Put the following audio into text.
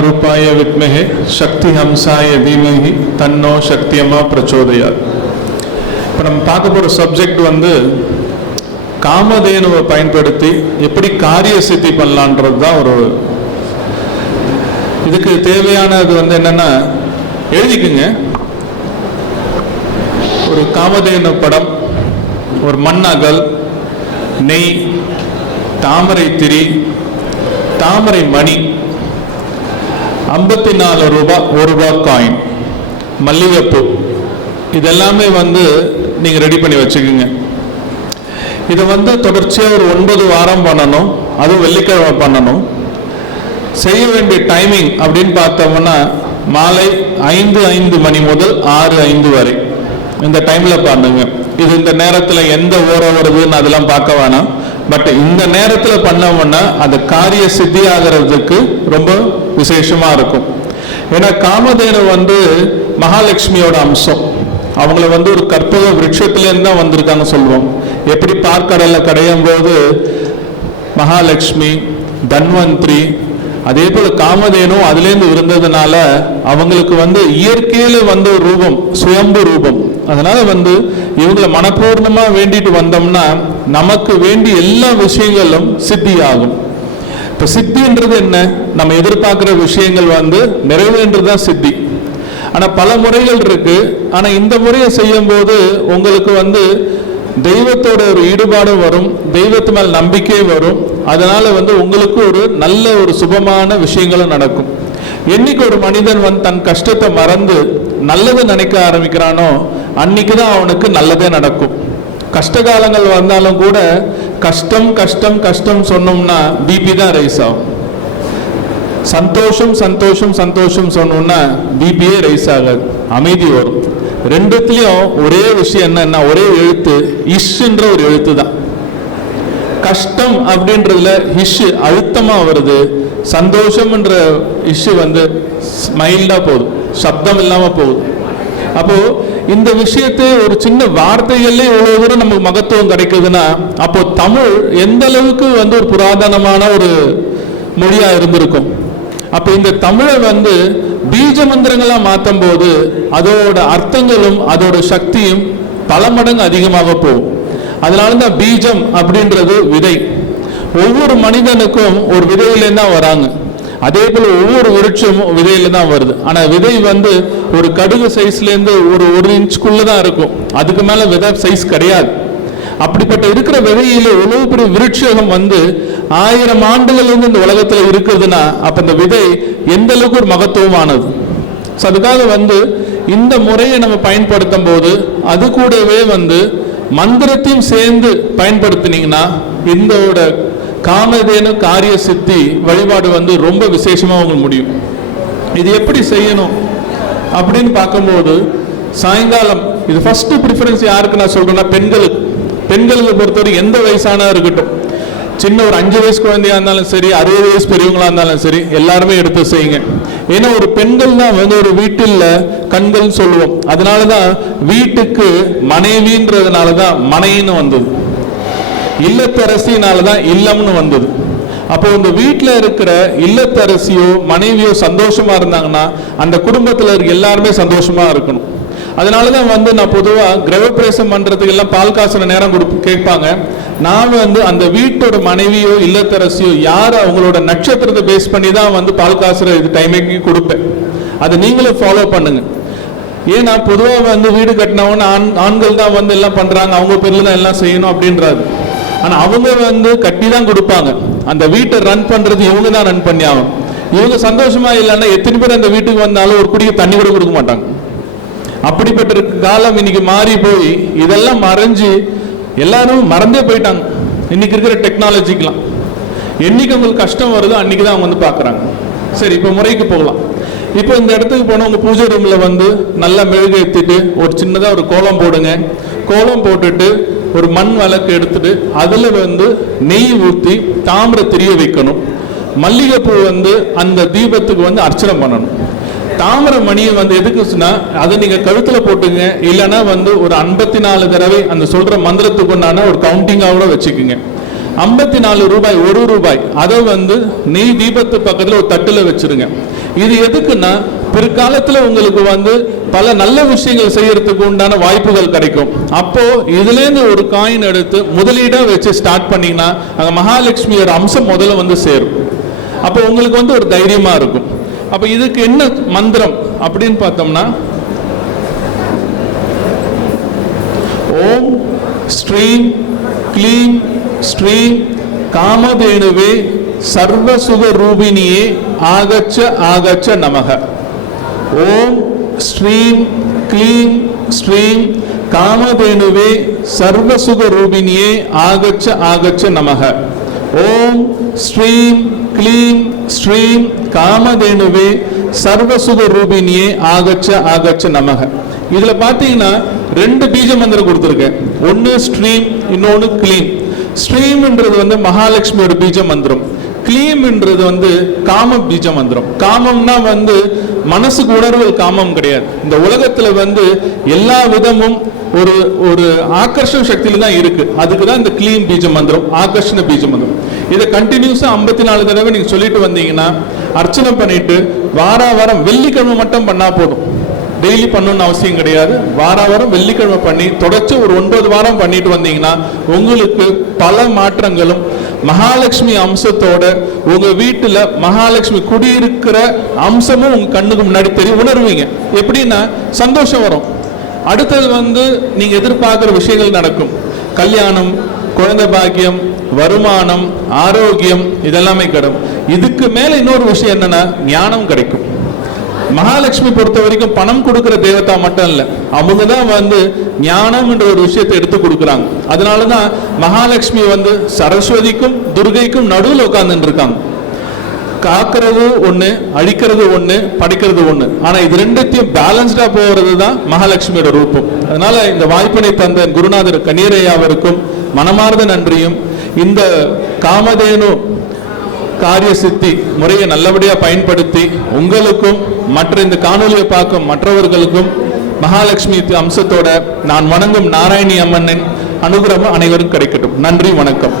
ரூபாய வித்மகே சக்தி ஹம்சாய தீமகி தன்னோ சக்தியமா பிரச்சோதையார் இப்போ நம்ம பார்க்க போகிற சப்ஜெக்ட் வந்து காமதேனுவை பயன்படுத்தி எப்படி காரிய சித்தி பண்ணலான்றது தான் ஒரு இதுக்கு தேவையானது வந்து என்னன்னா எழுதிக்குங்க. ஒரு காமதேனு படம் ஒரு மண்ணகல் நெய் தாமரை திரி தாமரை மணி ஐம்பத்தி நாலு ரூபா ஒரு ரூபா காயின் மல்லிகைப்பூ. இதெல்லாமே வந்து நீங்கள் ரெடி பண்ணி வச்சுக்கோங்க. இதை வந்து தொடர்ச்சியாக ஒரு ஒன்பது வாரம் பண்ணணும். அதுவும் வெள்ளிக்கிழமை பண்ணணும். செய்ய வேண்டிய டைமிங் அப்படின்னு பார்த்தோம்னா மாலை ஐந்து ஐந்து மணி முதல் ஆறு ஐந்து வரை. இந்த டைமில் பண்ணுங்க. இது இந்த நேரத்தில் எந்த ஓரம் வருதுன்னு அதெல்லாம் பார்க்க வேணாம். பட் இந்த நேரத்தில் பண்ணோம்னா அந்த காரிய சித்தி ஆகிறதுக்கு ரொம்ப விசேஷமா இருக்கும். ஏன்னா காமதேனு வந்து மகாலட்சுமியோட அம்சம். அவங்கள வந்து ஒரு கற்பக விருட்சத்திலேருந்து தான் வந்திருக்காங்க சொல்லுவோம். எப்படி பார்க்கடல்ல கடையும் போது மகாலட்சுமி தன்வந்திரி அதே போல காமதேனும் அதுலேருந்து இருந்ததுனால அவங்களுக்கு வந்து இயற்கையில வந்த ஒரு ரூபம் சுயம்பு ரூபம். அதனால வந்து இவங்களை மனப்பூர்ணமா வேண்டிட்டு வந்தோம்னா நமக்கு வேண்டிய எல்லா விஷயங்களும் சித்தி ஆகும் இப்ப சித்தின்றது என்ன? நம்ம எதிர்பார்க்கிற விஷயங்கள் வந்து நிறைவேன்றது தான் சித்தி. ஆனா பல முறைகள் இருக்கு. ஆனா இந்த முறையை செய்யும் போது உங்களுக்கு வந்து தெய்வத்தோட ஒரு ஈடுபாடு வரும். தெய்வத்து மேல் நம்பிக்கை வரும். அதனால வந்து உங்களுக்கு ஒரு நல்ல ஒரு சுபமான விஷயங்களும் நடக்கும். என்னைக்கு ஒரு மனிதன் வந்து தன் கஷ்டத்தை மறந்து நல்லது நினைக்க ஆரம்பிக்கிறானோ அன்னைக்கு தான் அவனுக்கு நல்லதே நடக்கும். கஷ்ட காலங்கள் வந்தாலும் கூட கஷ்டம் கஷ்டம் கஷ்டம் சொன்னோம்னா பிபி தான் ரைஸ் ஆகும். சந்தோஷம் சந்தோஷம் சந்தோஷம் சொன்னோம்னா பிபியே ரைஸ் ஆகாது. அமைதி வரும். ரெண்டுத்துலயும் ஒரே விஷயம் என்னன்னா ஒரே எழுத்து இஷ்ன்ற ஒரு எழுத்து தான் கஷ்டம் அப்படின்றதுல ஹிஷ் அழுத்தமா வருது. சந்தோஷம்ன்ற இஷ் வந்து மைல்டா போகுது. சப்தம் இல்லாம போகுது. அப்போ இந்த விஷயத்தை ஒரு சின்ன வார்த்தைகள்ல இவ்வளவு தூரம் நமக்கு மகத்துவம் கிடைக்குதுன்னா அப்போ தமிழ் எந்த அளவுக்கு வந்து ஒரு புராதனமான ஒரு மொழியா இருந்திருக்கும்? அப்ப இந்த தமிழை வந்து பீஜ மந்திரங்களா மாற்றும் போது அதோட அர்த்தங்களும் அதோட சக்தியும் பல மடங்கு அதிகமாக போகும். அதனால தான் பீஜம் அப்படின்றது விதை. ஒவ்வொரு மனிதனுக்கும் ஒரு விதையிலேருந்து தான் வராங்க. அதே போல ஒவ்வொரு விருட்சமும் விதையில தான் வருது. ஆனா விதை வந்து ஒரு கடுகு சைஸ்ல இருந்து ஒரு ஒரு இன்ச்சுக்குள்ளே தான் இருக்கும். அதுக்கு மேல விதை சைஸ் கிடையாது. அப்படிப்பட்ட இருக்கிற விதையில எவ்வளவு பெரிய விருட்சகம் வந்து ஆயிரம் ஆண்டுகள் இருந்து இந்த உலகத்துல இருக்குதுன்னா அப்ப இந்த விதை எந்த அளவுக்கு ஒரு மகத்துவமானது? ஸோ அதுக்காக வந்து இந்த முறையை நம்ம பயன்படுத்தும் போது அது கூடவே வந்து மந்திரத்தையும் சேர்ந்து பயன்படுத்தினீங்கன்னா இந்த காமதேனு காரிய சித்தி வழிபாடு வந்து ரொம்ப விசேஷமாக உங்களுக்கு முடியும். இது எப்படி செய்யணும் அப்படின்னு பார்க்கும்போது சாயங்காலம் இது ஃபர்ஸ்ட் ப்ரிஃபரன்ஸ் யாருக்கு நான் சொல்கிறேன்னா பெண்களுக்கு. பெண்களுக்கு பொறுத்தவரை எந்த வயசானா இருக்கட்டும். சின்ன ஒரு அஞ்சு வயசு குழந்தையா இருந்தாலும் சரி அறுபது வயசு பெரியவங்களா இருந்தாலும் சரி எல்லாருமே எடுத்து செய்யுங்க. ஏன்னா ஒரு பெண்கள் தான் வந்து ஒரு வீட்டில் கண்கள்னு சொல்லுவோம். அதனால தான் வீட்டுக்கு மனைவின்றதுனால தான் மனைன்னு வந்தது. இல்லத்தரசினால தான் இல்லம்னு வந்தது. அப்போ இந்த வீட்டில் இருக்கிற இல்லத்தரசியோ மனைவியோ சந்தோஷமா இருந்தாங்கன்னா அந்த குடும்பத்தில் இருக்க எல்லாருமே சந்தோஷமா இருக்கணும். அதனால தான் வந்து நான் பொதுவாக கிரகப்பிரவேசம் பண்ணுறதுக்கு எல்லாம் பால் காசுன நேரம் கொடு கேட்பாங்க. நான் வந்து அந்த வீட்டோட மனைவியோ இல்லத்தரசியோ யார் அவங்களோட நட்சத்திரத்தை பேஸ் பண்ணி தான் வந்து பால் காசுற இது டைமிங்க்கு கொடுப்பேன். அதை நீங்களும் ஃபாலோ பண்ணுங்க. ஏன்னா பொதுவாக வந்து வீடு கட்டினவொன்னு ஆண் ஆண்கள் தான் வந்து எல்லாம் பண்ணுறாங்க அவங்க பேரில் தான் எல்லாம் செய்யணும் அப்படின்றாரு. ஆனால் அவங்க வந்து கட்டி தான் கொடுப்பாங்க. அந்த வீட்டை ரன் பண்ணுறது இவங்க தான் ரன் பண்ணி ஆகும் இவங்க சந்தோஷமா இல்லைன்னா எத்தனை பேர் அந்த வீட்டுக்கு வந்தாலும் ஒரு குடிக்கு தண்ணி கூட கொடுக்க மாட்டாங்க. அப்படிப்பட்ட காலம் இன்னைக்கு மாறி போய் இதெல்லாம் மறைஞ்சு எல்லாரும் மறந்தே போயிட்டாங்க. இன்னைக்கு இருக்கிற டெக்னாலஜிக்கெலாம் என்னைக்கு உங்களுக்கு கஷ்டம் வருதோ அன்னைக்கு தான் அவங்க வந்து பார்க்குறாங்க. சரி இப்போ முறைக்கு போகலாம். இப்போ இந்த இடத்துக்கு போனால் உங்கள் பூஜை ரூமில் வந்து நல்லா மெழுகு ஏற்றிட்டு ஒரு சின்னதாக ஒரு கோலம் போடுங்க. கோலம் போட்டுட்டு ஒரு மண் விளக்கு எடுத்துட்டு அதில் வந்து நெய் ஊற்றி தாமிர தெரிய வைக்கணும். மல்லிகைப்பூ வந்து அந்த தீபத்துக்கு வந்து அர்ச்சனை பண்ணணும். தாமரை மணியை வந்து எதுக்குச்சுன்னா அதை நீங்கள் கழுத்தில் போட்டுங்க இல்லைன்னா வந்து ஒரு ஐம்பத்தி நாலு தடவை அந்த சொல்கிற மந்திரத்துக்கு உண்டான ஒரு கவுண்டிங்காக கூட வச்சுக்கோங்க. ஐம்பத்தி நாலு ரூபாய் ஒரு ரூபாய் அதை வந்து நெய் தீபத்து பக்கத்தில் ஒரு தட்டில் வச்சுருங்க. இது எதுக்குன்னா பிற்காலத்தில் உங்களுக்கு வந்து பல நல்ல விஷயங்கள் செய்யறதுக்கு உண்டான வாய்ப்புகள் கிடைக்கும். அப்போ இதுலேருந்து ஒரு காயின் எடுத்து முதலீடாக வச்சு ஸ்டார்ட் பண்ணீங்கன்னா அங்கே மகாலட்சுமியோட அம்சம் முதல்ல வந்து சேரும். அப்போ உங்களுக்கு வந்து ஒரு தைரியமாக இருக்கும். அப்போ இதுக்கு என்ன மந்திரம் அப்படின்னு பார்த்தோம்னா ஓம் ஸ்ரீம் க்ளீம் ஸ்ரீம் காமதேனுவே சர்வசுக ரூபினியே ஆகச்ச ஆகச்ச நமக. ஓம் ஸ்ரீம் க்ளீம் ஸ்ரீம் காமதேனுவே சர்வசுக ரூபினியே ஆகச்ச ஆகச்ச நமக. ஓம் ஸ்ரீம் க்ளீம் ஸ்ரீம் காமதேனுவே சர்வசுக ரூபினியே ஆகச்ச ஆகச்ச நமக. இதுல பாத்தீங்கன்னா ரெண்டு பீஜ மந்திரம் கொடுத்துருக்கேன். ஒன்னு ஸ்ட்ரீம் இன்னொன்னு க்ளீம். ஸ்ட்ரீம்ன்றது வந்து மகாலட்சுமியோட பீஜ மந்திரம். க்ளீம்ன்றது வந்து காம பீஜ மந்திரம். காமம்னா வந்து மனசுக்கு உணர்வுகள் காமம் கிடையாது. இந்த உலகத்துல வந்து எல்லா விதமும் ஒரு ஒரு ஆகர்ஷண சக்தியில தான் இருக்கு. அதுக்கு தான் இந்த க்ளீம் பீஜ மந்திரம் ஆகர்ஷண பீஜ மந்திரம். இதை கண்டினியூஸா ஐம்பத்தி நாலு தடவை நீங்க சொல்லிட்டு வந்தீங்கன்னா அர்ச்சனை பண்ணிட்டு வார வாரம் வெள்ளிக்கிழமை மட்டும் பண்ணா போதும். டெய்லி பண்ணணும்னு அவசியம் கிடையாது. வார வாரம் வெள்ளிக்கிழமை பண்ணி தொடர்ச்சி ஒரு ஒன்பது வாரம் பண்ணிட்டு வந்தீங்கன்னா உங்களுக்கு பல மாற்றங்களும் மகாலட்சுமி அம்சத்தோட உங்க வீட்டுல மகாலட்சுமி குடியிருக்கிற அம்சமும் உங்க கண்ணுக்கு முன்னாடி தெரியும் உணர்வீங்க. எப்படின்னா சந்தோஷம் வரும். அடுத்தது வந்து நீங்க எதிர்பார்க்குற விஷயங்கள் நடக்கும். கல்யாணம் குழந்தை பாக்கியம் வருமானம் ஆரோக்கியம் இதெல்லாமே கிடைக்கும் இதுக்கு மேல இன்னொரு விஷயம் என்னன்னா ஞானம் கிடைக்கும். மகாலட்சுமி பொறுத்த வரைக்கும் பணம் கொடுக்குற தேவதா மட்டும் இல்லை. அவங்க தான் வந்து ஞானம் என்ற ஒரு விஷயத்தை எடுத்து கொடுக்குறாங்க. அதனால தான் மகாலட்சுமி வந்து சரஸ்வதிக்கும் துர்கைக்கும் நடுவில் உட்கார்ந்துட்டு இருக்காங்க காக்கிறது ஒன்று அழிக்கிறது ஒன்று படைக்கிறது ஒன்று ஆனால் இது ரெண்டுத்தையும் பேலன்ஸ்டாக போகிறது தான் மகாலட்சுமியோட ரூபம். அதனால இந்த வாய்ப்பினை தந்த குருநாதர் கண்ணீரையாவிற்கும் மனமார்ந்த நன்றியும். இந்த காமதேனு காரிய சித்தி முறையை நல்லபடியா பயன்படுத்தி உங்களுக்கும் மற்ற இந்த காணொலியை பார்க்கும் மற்றவர்களுக்கும் மகாலட்சுமி அம்சத்தோட நான் வணங்கும் நாராயணி அம்மனின் அனுகிரகம் அனைவரும் கிடைக்கட்டும். நன்றி வணக்கம்.